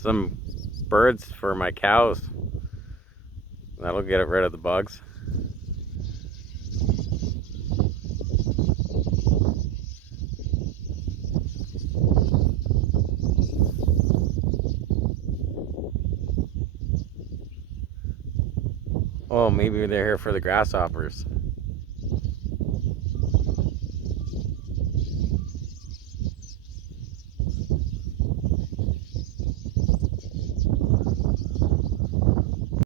some birds for my cows. That'll get rid of the bugs. Oh, maybe they're here for the grasshoppers.